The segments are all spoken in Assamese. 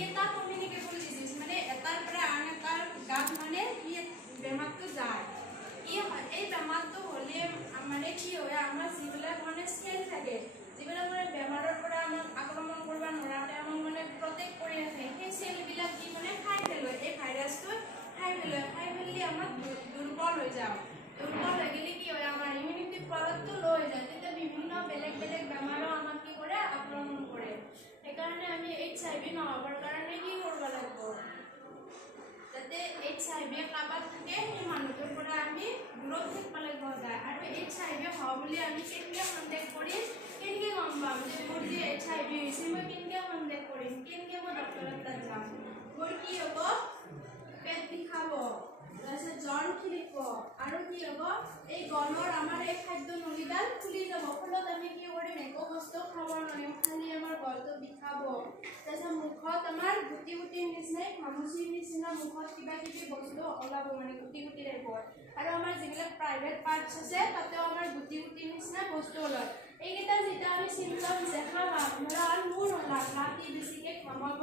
এটা কমিউনিকেবল ডিজিজ মানে এটাৰ পৰা আন এটাৰ গাত মানে ই বেমাৰটো যায় এই বেমাৰটো হ'লে মানে কি হয় আমাৰ যিবিলাক মানে চেল থাকে যিবিলাক মানে বেমাৰৰ পৰা আমাক আক্ৰমণ কৰিব নোৱাৰাতে আমাক মানে প্ৰটেক্ট কৰি ৰাখে সেই চেলবিলাক কি মানে খাই পেলায় এই ভাইৰাছটো খাই পেলি আমাক দুৰ্বল হৈ যাওঁ দুৰ্বল হৈ গ'লে কি হয় আমাৰ ইমিউনিটি পাৱাৰটো ল' হৈ যায় তেতিয়া বিভিন্ন বেলেগ বেলেগ বেমাৰো আমাক কি কৰে আক্ৰমণ কৰে সেইকাৰণে আমি HIV নহ'বৰ কাৰণে কি কৰিব লাগিব যাতে HIV কাবাত থাকে সেই মানুহটোৰ পৰা আমি দূৰত থাকিব লাগিব সদায় আৰু HIV হোৱা বুলি আমি কেনেকৈ কণ্টেক্ট কৰিম কেনেকৈ গম পাম যে মোৰ যে HIV হৈছে মই কেনেকৈ কণ্টেক্ট কৰিম কেনেকৈ মই ডক্টৰৰ তাত যাম মোৰ কি হ'ব পেট বিষাব তাৰপিছত জ্বৰ উঠি থাকিব আৰু কি হ'ব এই গলৰ আমাৰ এই খাদ্য নলীডাল ফুলি যাব ফলত আমি কি কৰিম একো বস্তু খাব নোৱাৰিম খালি আমাৰ গলটো বিষাব তাৰপিছত মুখত আমাৰ গুটি গুটিৰ নিচিনাই ঘামুচিৰ নিচিনা মুখত কিবা কিবি বস্তু ওলাব মানে গুটি গুটি টাইপৰ আৰু আমাৰ যিবিলাক প্ৰাইভেট পাৰ্টছ আছে তাতেও আমাৰ গুটি গুটিৰ নিচিনা বস্তু ওলায় এইকেইটা যেতিয়া আমি চিমটমছ দেখা পাম ধৰা মোৰ ওলাল ৰাতি বেছিকৈ ঘামাব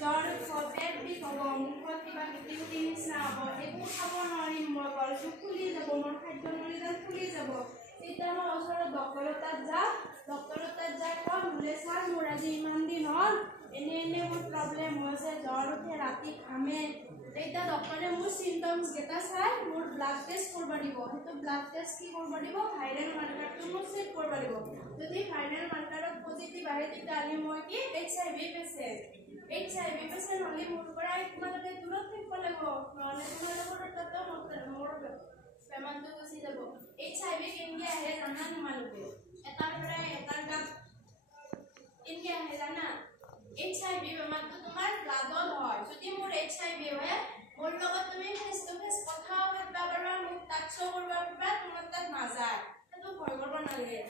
জ্বৰ উঠিব পেট বিষ হ'ব মুখত কিবা গুটি গুটিৰ নিচিনা হ'ব একো খাব নোৱাৰিম মোৰ গলটো ফুলি যাব মোৰ খাদ্য নলীডাল ফুলি যাব তেতিয়া মই ওচৰত ডক্টৰৰ তাত যাম ডক্টৰৰ তাত যাই কম বোলে ছাৰ মোৰ আজি ইমান দিন হ'ল এনে মোৰ প্ৰব্লেম হৈছে জ্বৰ উঠে ৰাতি ঘামে তেতিয়া ডক্টৰে মোৰ চিমটমছকেইটা চাই মোৰ ব্লাড টেষ্ট কৰিব দিব সেইটো ব্লাড টেষ্ট কি কৰিব দিব ভাইৰেল মাৰ্কাৰটো মোৰ চেক কৰিব দিব যদি ভাইৰেল মাৰ্কাৰত পজিটিভ আহে তেতিয়াহ'লে মই কি HIV পেচেণ্ট হ'লে মোৰ পৰা তোমালোকে দূৰত থাকিব লাগিব নহ'লে তোমালোকৰ তাতো মোৰ বেমাৰটো গুচি যাব HIV কেনেকৈ আহে জানা তোমালোকে এটাৰ পৰা এটাৰ গাত কেনেকৈ আহে জানা HIV বেমাৰটো তোমাৰ ব্লাডত হয় যদি মোৰ HIV হয় মোৰ লগত তুমি ফেচ টু ফেচ কথাও পাতিব পাৰিবা মোক টাচো কৰিব পাৰিবা তোমাৰ তাত নাযায় সেইটো ভয় কৰিব নালাগে